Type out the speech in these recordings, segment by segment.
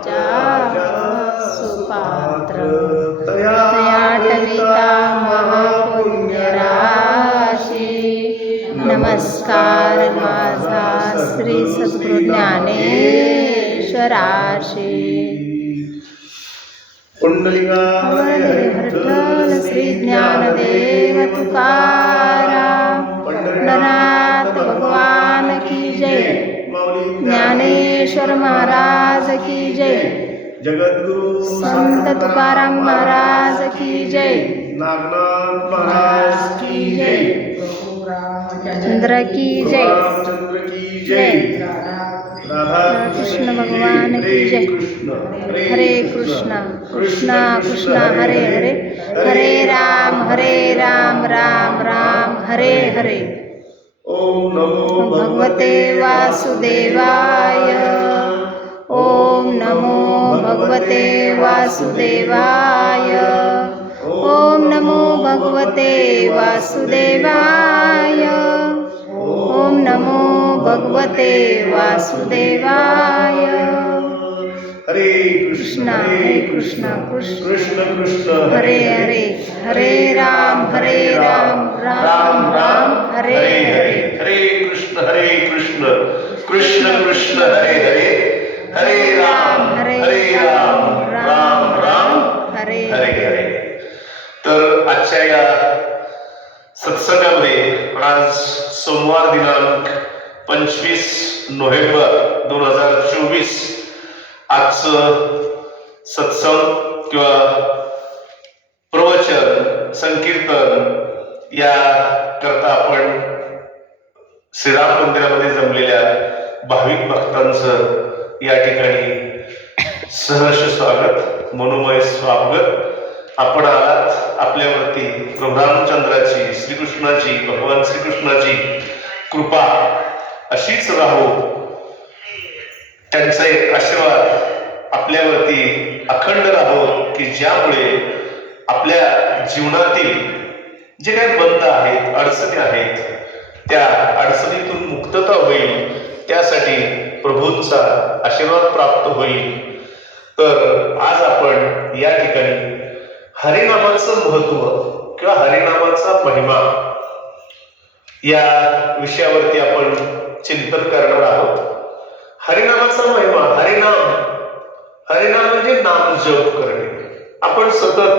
वाचा सुपात्र तयाटविता महापुण्यराशी नमस्कार माझा श्री सद्गुरु ज्ञानेश्वराशी विठ्ठल श्री ज्ञानदेव तुकाराम पंढरनाथ भगवान की जय ज्ञानेश्वर महाराज की जय जगद्गुरु संत तुकाराम महाराज की जय नागनाथ महाराज की जय चंद्र की जय रामचंद्र की जय राधा कृष्ण भगवान की जय हरे कृष्णा कृष्णा कृष्णा हरे हरे हरे राम राम राम हरे हरे ओम नमो भगवते वासुदेवाय ओम नमो भगवते वासुदेवाय ओम नमो भगवते वासुदेवाय ओम नमो भगवते वासुदेवाय हरे कृष्णा कृष्ण कृष्ण कृष्ण हरे हरे हरे राम राम राम हरे हरे हरे कृष्ण कृष्ण कृष्ण हरे हरे हरे राम राम राम हरे हरे हरे. तर आजच्या या सत्संगामध्ये आज सोमवार दिनांक 25 नोव्हेंबर 2024 आजचं सत्संग किंवा प्रवचन संकीर्तन या करता आपण श्रीराम मंदिरामध्ये जमलेल्या भाविक भक्तांचं या ठिकाणी सहर्ष स्वागत मनोमय स्वागत. आपण आलात आपल्यावरती प्रभू रामचंद्राची श्रीकृष्णाची भगवान श्रीकृष्णाची कृपा अशीच राहो त्यांचा एक आशीर्वाद आपल्यावरती अखंड राहो की ज्यामुळे आपल्या जीवनातील जे काही बंध आहेत अडचणी आहेत त्या अडचणीतून मुक्तता होईल त्यासाठी प्रभूंचा आशीर्वाद प्राप्त होईल. तर आज आपण या ठिकाणी हरिनामाचं महत्व किंवा हरिनामाचा महिमा या विषयावरती आपण चिंतन करणार आहोत. हरिनामाचा महिमा हरिनाम म्हणजे नाम जप करणे. आपण सतत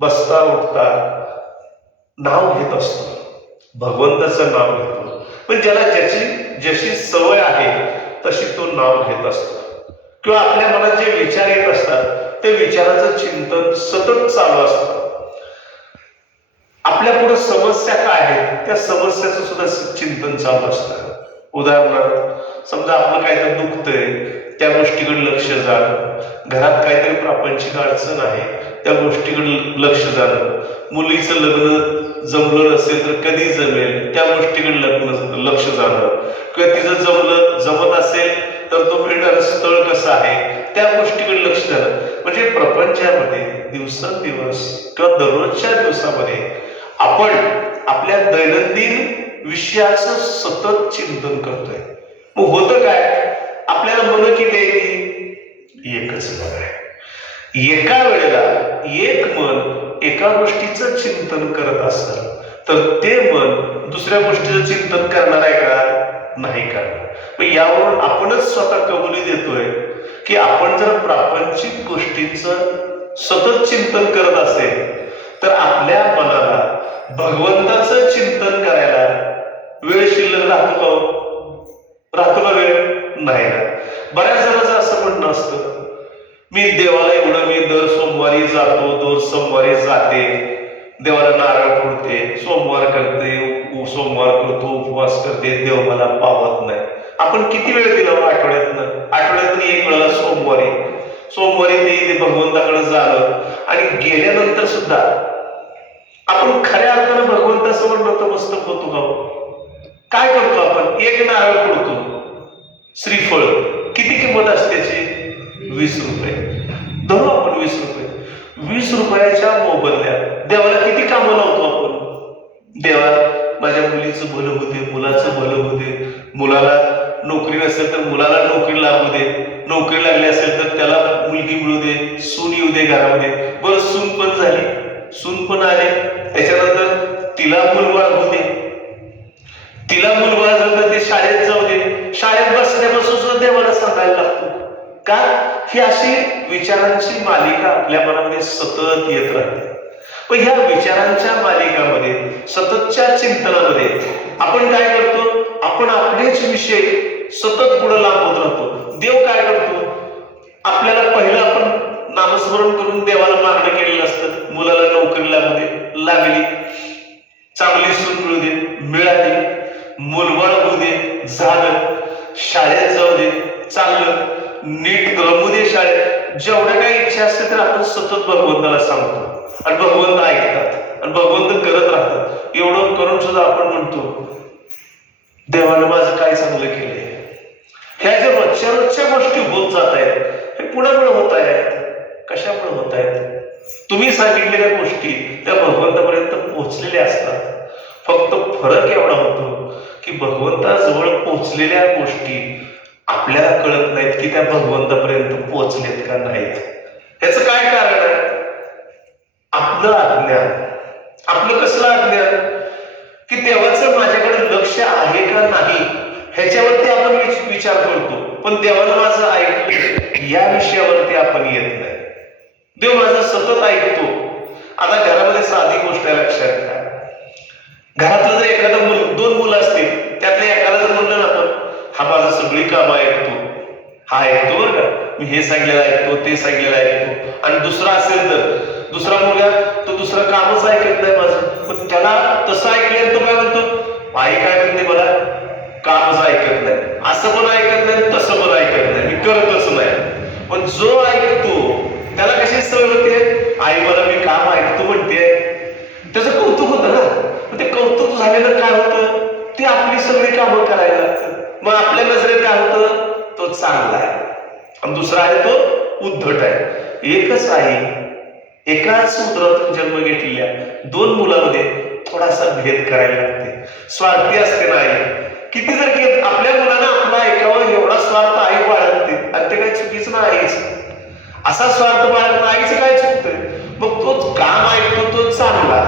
बसता उठता नाव घेत असतो भगवंताचं नाव घेतो पण ज्याला जशी सवय आहे तशी तो नाव घेत असतो किंवा आपल्या मनात जे विचार येत असतात ते विचाराचं चिंतन सतत चालू असतं. आपल्या पुढे समस्या काय आहेत त्या समस्याचं सुद्धा चिंतन चालू असतं. उदाहरणार्थ समजा आपलं काहीतरी दुखतंय त्या गोष्टीकडे लक्ष जाणं, घरात काहीतरी प्रापंचिक अडचण आहे त्या गोष्टीकडे लक्ष जाणं, मुलीचं लग्न जमलं नसेल तर कधी जमेल त्या गोष्टीकडे लक्ष जाणं किंवा तिचं जमत असेल तर तो मिळणारं स्थळ कसं आहे त्या गोष्टीकडे लक्ष जाणं. म्हणजे प्रपंचामध्ये दिवसेंदिवस किंवा दररोजच्या दिवसामध्ये आपण आपल्या दैनंदिन विषयाचं सतत चिंतन करतोय. मग होतं काय आपल्याला मन किती आहे एकच मन आहे. एका वेळेला एक मन एका गोष्टीचं चिंतन करत असेल तर ते मन दुसऱ्या गोष्टीचं चिंतन करणार आहे का नाही करणार. मग यावरून आपणच स्वतः कबुली देतोय की आपण जर प्रापंचिक गोष्टींचं सतत चिंतन करत असेल तर आपल्या मनाला भगवंताचं चिंतन करायला वेळ शिल्लक राहतो का वेळ नाही ना. बऱ्याच जणांचं असं म्हणणं असतं मी देवाला एवढं मी दर सोमवारी जातो दर सोमवारी जाते देवाला नारळ फोडते सोमवार करते सोमवार करतो उपवास करते देव मला पावत नाही. आपण किती वेळ दिला आठवड्यातून एक वेळेला सोमवारी ते भगवंताकडे झालं आणि गेल्यानंतर सुद्धा आपण खऱ्या अर्थानं भगवंतासमोर नतमस्तक होतो का? काय करतो आपण? एक नारळ फोडतो श्रीफळ किती किंमत असते त्याची 20 रुपये धरू आपण 20 रुपये 20 रुपयाच्या मोबदल्यात देवाला किती कामं लावतो आपण. देवा माझ्या मुलीचं भलं होते मुलाचं भलं होते मुलाला नोकरी नसेल तर मुलाला नोकरी लागू दे नोकरी लागली असेल तर त्याला मुलगी मिळू दे, सून येऊ दे घरामध्ये. बरं, सून पण झाली, सून पण आले, त्याच्यानंतर तिला मुलबाळ होऊ दे. तिला मुलबाळ झालं तर ते शाळेत जाऊ दे. शाळेत बसण्यापासून सुद्धा देवाला सांगायला लागतो. का? ही अशी विचारांची मालिका आपल्या मनामध्ये सतत येत राहते. पण ह्या विचारांच्या मालिकामध्ये, सततच्या चिंतनामध्ये आपण काय करतो? आपण आपलेच विषय सतत पुढे लांबवत राहतो. देव काय करतो? आपल्याला पहिलं आपण नामस्मरण करून देवाला मागणं केलेलं असतं. मुलाला नोकरी लागली, चांगली सून मिळू दे, मिळाली, मुलबाळ होऊ दे, झालं, शाळेत जाऊ दे, चाललं, नीट रमू दे शाळेत. जेवढ्या काही इच्छा असते तर आपण सतत भगवंताला सांगतो आणि भगवंत ऐकतात आणि भगवंत करत राहतात. एवढं करून सुद्धा आपण म्हणतो देवानं माझं काय चांगलं केलंय. ह्या ज्या रोजच्या गोष्टी होत जात आहेत, हे पुण्यामुळे होत आहेत. कशामुळे होत आहेत? तुम्ही सांगितलेल्या गोष्टी त्या भगवंतापर्यंत पोहोचलेल्या असतात. फक्त फरक एवढा होतो की भगवंताजवळ पोहोचलेल्या गोष्टी आपल्याला कळत नाहीत की त्या भगवंतापर्यंत पोहोचलेत का नाहीत. ह्याचं काय कारण आहे? आपलं अज्ञान. आपलं कसलं अज्ञान? की देवाचं माझ्याकडे लक्ष आहे का नाही ह्याच्यावरती आपण विचार करतो, पण देवानं माझं ऐकलं या विषयावरती आपण येत नाही. देव माझं सतत ऐकतो. आता घरामध्ये साधी गोष्ट आहे, लक्षात घ्या. घरातलं जर एखादं दोन मुलं असतील, त्यातल्या एखादा जर म्हणलं ना आपण, हा माझं सगळी कामं ऐकतो, हा ऐकतो बरं का, मी हे सांगलेलं ऐकतो, ते सांगलेलं ऐकतो. आणि दुसरा असेल तर दुसरा मुलगा, तो दुसरं कामच ऐकत नाही माझं. पण त्याला तसं ऐकलं तो काय म्हणतो, आई काय म्हणते मला, कामच ऐकत नाही, असं पण ऐकत नाही, तसं पण ऐकत नाही, मी करतच नाही. पण जो ऐकतो त्याला कशी सवय होते, आई मला मी काम ऐकतो म्हणते, त्याचं कौतुक होतं ना. ते कौतुक झालेलं काय होतं, ते आपली सगळी कामं करायला लागतं. मग आपल्या नजरेत काय होतं, तो चांगला आहे आणि दुसरा आहे तो उद्धट आहे. एकच आई, एकाच उदरातून जन्म घेतलेल्या दोन मुलांमध्ये थोडासा भेद करायला लागते. स्वार्थी असते ना आई. किती जर आपल्या मुलांना आपला ऐकावं एवढा स्वार्थ आई बाळगते, आणि ते काही चुकीचं ना आईच. असा स्वार्थ बाळगणं आईचं काय चुकतंय? मग तो काम ऐकतो तो चांगला,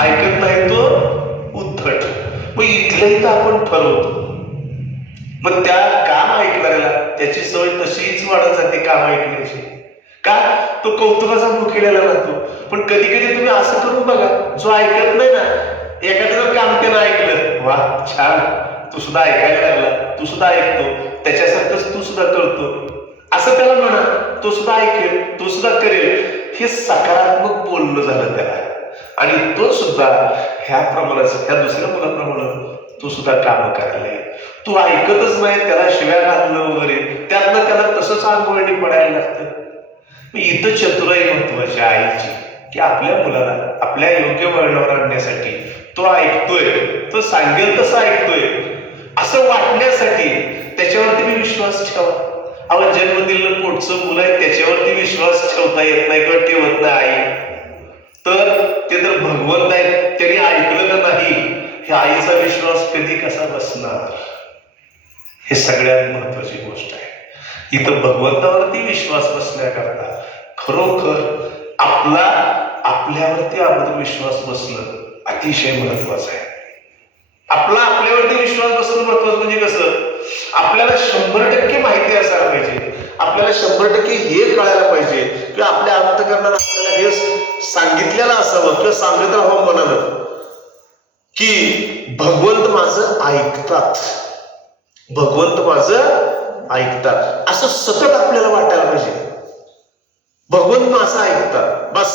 ऐकत नाही तो उद्धट. मग इथलंही तर आपण ठरवतो. मग त्या काम ऐकणाऱ्याला त्याची सवय तशीच वाढत जाते काम ऐकण्याची. का? तो कौतुकाचा मुख केलेला राहतो. पण कधी कधी तुम्ही असं करून बघा, जो ऐकत नाही ना, एखाद्याचं काम त्यानं ऐकलं, वा छान, तू सुद्धा ऐकायला लागला, तू सुद्धा ऐकतो, त्याच्यासारखंच तू सुद्धा करतो, असं त्याला म्हणा, तो सुद्धा ऐकेल, तो सुद्धा करेल. हे सकारात्मक बोलणं झालं त्याला. आणि तो सुद्धा ह्या प्रमाणाचं, ह्या दुसऱ्या मुलाप्रमाणे तो सुद्धा काम करायला येईल. तू ऐकतच नाही, त्याला शिव्या घालणं वगैरे, त्यातनं त्याला तसंच आंघोळणी पडायला लागतं. इथं चतुराई महत्वाची आईची, की आपल्या मुलाला आपल्या योग्य वळणावर आणण्यासाठी तो ऐकतोय, तो सांगेल तसं ऐकतोय असं वाटण्यासाठी त्याच्यावरती मी विश्वास ठेवा. अहो, जन्म दिलेलं पोटचं मुलं आहे, त्याच्यावरती विश्वास ठेवता येत नाही किंवा ठेवत नाही आई, तर ते तर भगवंत आहे, त्यांनी ऐकलं का नाही हे आईचा विश्वास कधी कसा बसणार? हे सगळ्यात महत्वाची गोष्ट आहे. इथं भगवंतावरती विश्वास बसण्याकरता खरोखर आपल्यावरती अगोदर विश्वास बसणं अतिशय महत्वाचं आहे. आपल्यावरती विश्वास बसणं महत्वाचं म्हणजे कसं, आपल्याला 100% माहिती असायला पाहिजे, आपल्याला 100% हे कळायला पाहिजे की आपल्या अंतःकरणात आपल्याला हे सांगितलेलं असावं किंवा सांगत राहावं मनानं की भगवंत माझं ऐकतात, भगवंत माझं ऐकतात, असं सतत आपल्याला वाटायला पाहिजे. भगवंत माझं ऐकतात, बस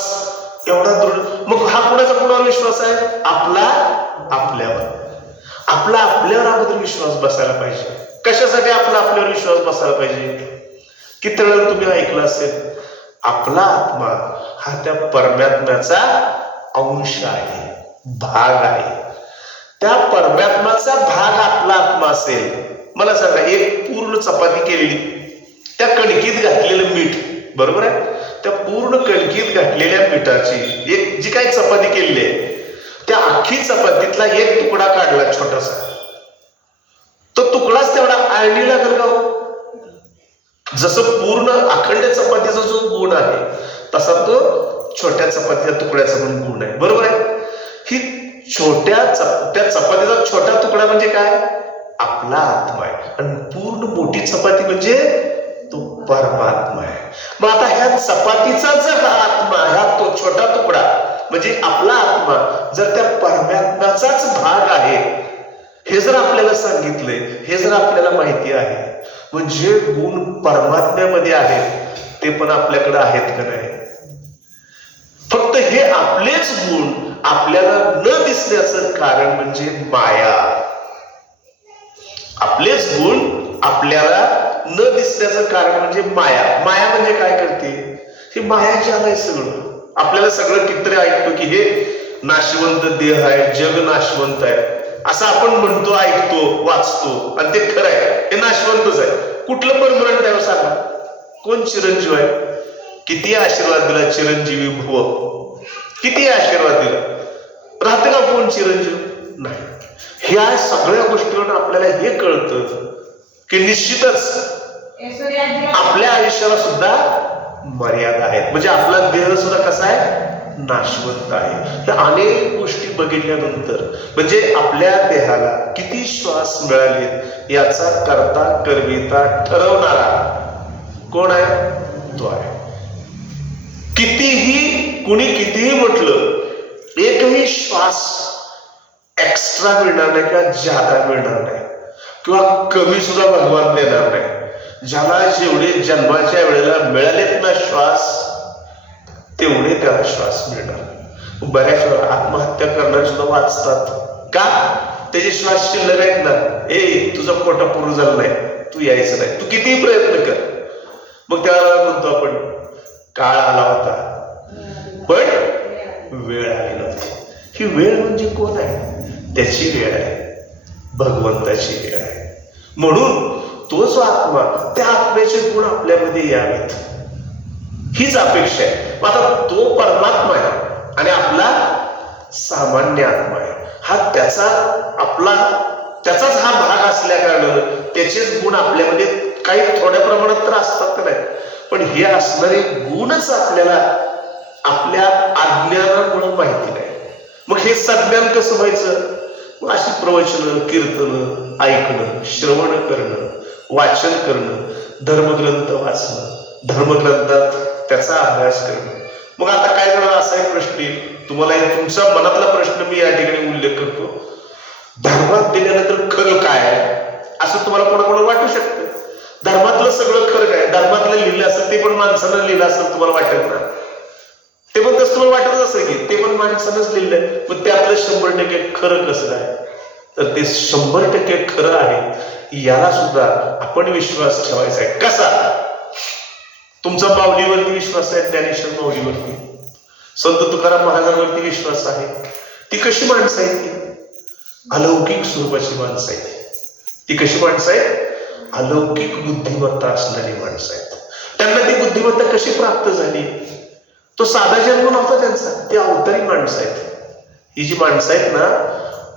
एवढा दृढ. मग हा कुणाचा विश्वास आहे? आपल्यावर अगोदर विश्वास बसायला पाहिजे. कशासाठी आपल्यावर विश्वास बसायला पाहिजे? किती वेळा तुम्ही ऐकलं असेल, आपला आत्मा हा त्या परमात्म्याचा अंश आहे, भाग आहे. त्या परमात्माचा भाग आपला आत्मा असेल. मला सांगा, एक पूर्ण चपाती केलेली, त्या कणकीत घातलेलं मीठ, बरोबर आहे, त्या पूर्ण कणकीत घातलेल्या मिठाची एक जी काही चपाती केलेली आहे, त्या अख्खी चपातीतला एक तुकडा काढला छोटासा, तो तुकडाच तेवढा आळणी लागेल का? जसं पूर्ण अखंड चपातीचा जो गुण आहे तसा तो छोट्या चपातीच्या तुकड्याचा पण गुण आहे. बरोबर आहे. ही त्या चपातीचा छोटा तुकडा म्हणजे काय? आपला आत्मा आहे. आणि पूर्ण मोठी चपाती म्हणजे तो परमात्मा आहे. मग आता ह्या चपातीचा जर हा आत्मा, ह्या तो छोटा तुकडा म्हणजे आपला आत्मा जर त्या परमात्म्याचाच भाग आहे, हे जर आपल्याला सांगितलंय, हे जर आपल्याला माहिती आहे, म्हणजे गुण परमात्म्यामध्ये आहेत ते पण आपल्याकडे आहेत का नाही? फक्त हे आपलेच गुण आपल्याला न दिसण्याचं कारण म्हणजे माया. आपलेच गुण आपल्याला न दिसण्याचं कारण म्हणजे माया. माया म्हणजे काय करते? ही माया जाल आहे सगळं. आपल्याला सगळं कितीतरी ऐकतो की हे नाशवंत देह आहे, जग नाशवंत आहे, असं आपण म्हणतो, ऐकतो, वाचतो, आणि ते खरं आहे. हे नाशवंतच आहे. कुठलं परमनंट आहे सांगा? कोण चिरंजीव आहे? किती आशीर्वाद दिला चिरंजीवी भव, किती आशीर्वाद दिला, राहते का कोण चिरंजीव? नाही. ह्या सगळ्या गोष्टीवर आपल्याला हे कळतं की निश्चितच आपल्या आयुष्याला सुद्धा मर्यादा आहेत. म्हणजे आपला देह सुद्धा कसा आहे? नाशवंत आहे. तर अनेक गोष्टी बघितल्यानंतर म्हणजे आपल्या देहाला किती श्वास मिळाले याचा करता करविता ठरवणारा कोण आहे? तो आहे. कुणी कितीही म्हटलं एकही श्वास एक्स्ट्रा मिळणार नाही किंवा जादा मिळणार नाही किंवा कमी सुद्धा भगवान देणार नाही. ज्याला जेवढे जन्माच्या वेळेला मिळालेत ना श्वास, तेवढे त्याला श्वास मिळणार. बऱ्याच वेळा आत्महत्या करणारे सुद्धा वाचतात का? त्याचे श्वास शिल्लक आहेत ना. तुझं पोटा पूर्ण झालं नाही, तू यायचं नाही, तू कितीही प्रयत्न कर. मग त्याला म्हणतो आपण काळ आला होता पण वेळ आली नव्हती. ही वेळ म्हणजे कोण आहे? त्याची वेळ आहे, भगवंताची वेळ आहे. म्हणून तो जो आत्मा, त्या आत्म्याचे गुण आपल्यामध्ये यावेत हीच अपेक्षा आहे. आता तो परमात्मा आहे आणि आपला सामान्य आत्मा आहे. हा त्याचाच हा भाग असल्या कारणानं त्याचेच गुण आपल्यामध्ये काही थोड्या प्रमाणात तर असतात का नाही, पण हे असणारे गुणच आपल्याला आपल्या अज्ञानामुळे माहिती नाही. मग हे सज्ञान कसं व्हायचं? मग अशी प्रवचन, कीर्तन ऐकणं, श्रवण करणं, वाचन करणं, धर्मग्रंथ वाचणं, धर्मग्रंथात त्याचा अभ्यास करणं. मग आता काय झालं? असा एक प्रश्न येईल तुम्हाला, तुमच्या मनातला प्रश्न मी या ठिकाणी उल्लेख करतो. धर्मात दिल्यानंतर खरं काय आहे असं तुम्हाला कोणाकोणा वाटू शकतं. धर्मातलं सगळं खरं काय? धर्मातलं लिहिलं असेल ते पण माणसानं लिहिलं असेल तुम्हाला वाटत ना? ते पण तसं तुम्हाला वाटत असेल की ते पण माणसानंच लिहिलंय. मग ते आपलं 100% खरं कसं काय? तर ते 100% खरं आहे याला सुद्धा आपण विश्वास ठेवायचा आहे. कसा? तुमचा माऊलीवरती विश्वास आहे, ज्ञानेश्वर माऊलीवरती, संत तुकाराम महाराजांवरती विश्वास आहे. ती कशी माणसं आहेत? ती अलौकिक स्वरूपाची माणसं आहेत. ती कशी माणसं आहेत? अलौकिक बुद्धिमत्ता असणारी माणसं आहेत. त्यांना ती बुद्धिमत्ता कशी प्राप्त झाली? तो साधा जन्म नव्हता त्यांचा, ते अवतारी माणसं आहेत. ही जी माणसं आहेत ना,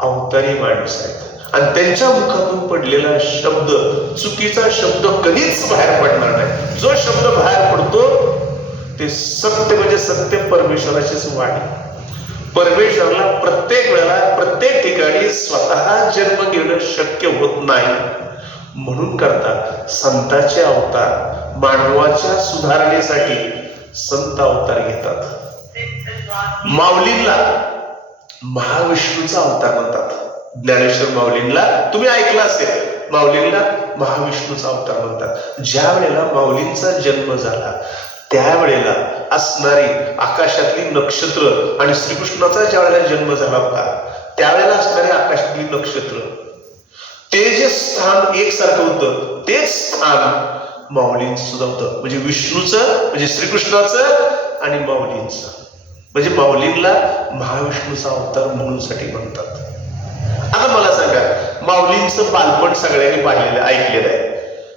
अवतारी माणसं आहेत. आणि त्यांच्या मुखातून पडलेला शब्द, चुकीचा शब्द कधीच बाहेर पडणार नाही. जो शब्द बाहेर पडतो ते सत्य म्हणजे सत्य परमेश्वराचीच वाणी. परमेश्वराला प्रत्येक वेळेला प्रत्येक ठिकाणी स्वतः जन्म घेणं शक्य होत नाही. म्हणून करता संतांचे अवतार मानवाच्या सुधारणेसाठी संत अवतार घेतात. माऊलींना महाविष्णूचा अवतार म्हणतात. ज्ञानेश्वर माऊलींना तुम्ही ऐकलं असेल, माऊलींना महाविष्णूचा अवतार म्हणतात. ज्या वेळेला माऊलींचा जन्म झाला त्यावेळेला असणारी आकाशातली नक्षत्र आणि श्रीकृष्णाचा ज्या वेळेला जन्म झाला होता त्यावेळेला असणारी आकाशातली नक्षत्र, ते जे स्थान एकसारखं होतं तेच स्थान माऊलींचं सुद्धा होतं. म्हणजे विष्णूचं म्हणजे श्रीकृष्णाचं आणि माऊलींचं. म्हणजे माऊलींना महाविष्णूचा अवतार म्हणून साठी म्हणतात. आता मला सांगा, माऊलींचं बालपण सगळ्यांनी पाहिलेलं ऐकलेलं आहे.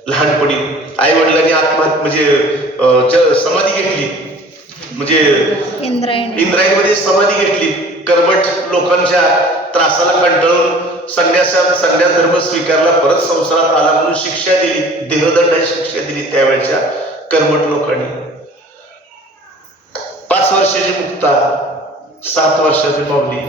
लहानपणी आई वडिलांनी म्हणजे समाधी घेतली, म्हणजे इंद्रायणीमध्ये समाधी घेतली. कर्मठ लोकांच्या त्रासाला कंटाळून संन्यास धर्म स्वीकारला, परत संसारात आला म्हणून शिक्षा दिली, देहदंडाची शिक्षा दिली त्यावेळच्या कर्मठ लोकांनी. 5 वर्षाची मुक्ता, 7 वर्षाची माऊली,